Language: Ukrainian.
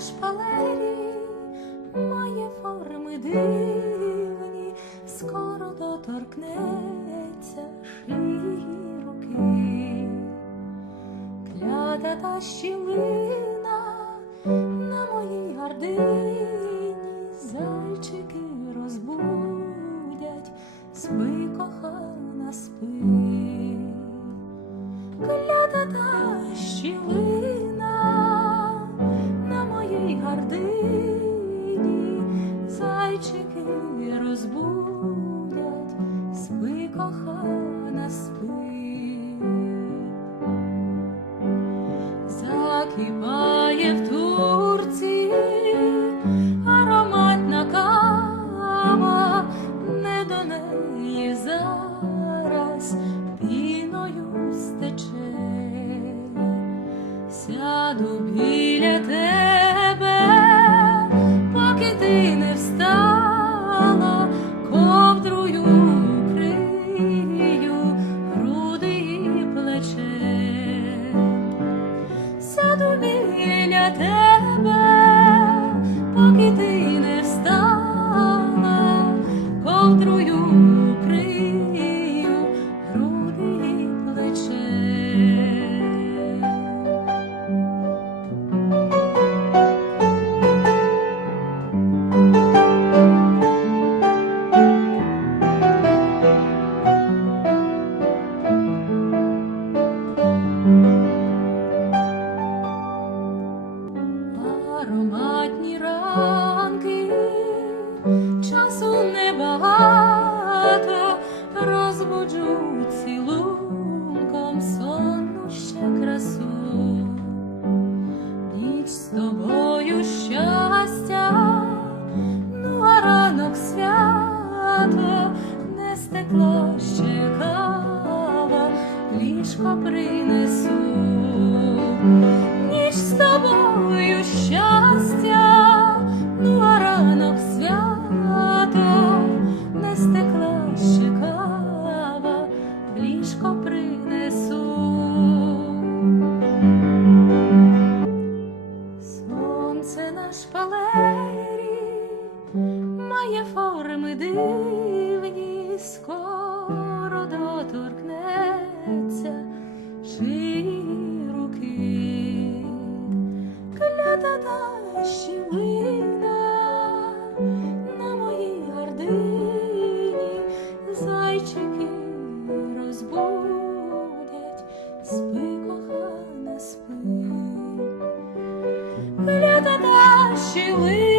Шпалері має форми дивні, скоро доторкнеться шиї руки. Клята та щілина на моїй гардині зайчики розбудять, спи, кохана, спи. Клята та щілина Закипає в турці ароматна кава, не до неї зараз піною стече. Сяду біля тебе, Сяду біля тебе, поки ти не встала, ковдрую розбуджу цілунком сонну ще красу. Ніч з тобою щастя, ну а ранок свято, не стекла ще кава, ліжко принесу. Ніч з тобою щастя, форми дивні, скоро доторкнеться шиї руки, клята та щілина на моїй гардині, зайчики розбудять, спи, кохана, спи. Клята та щілина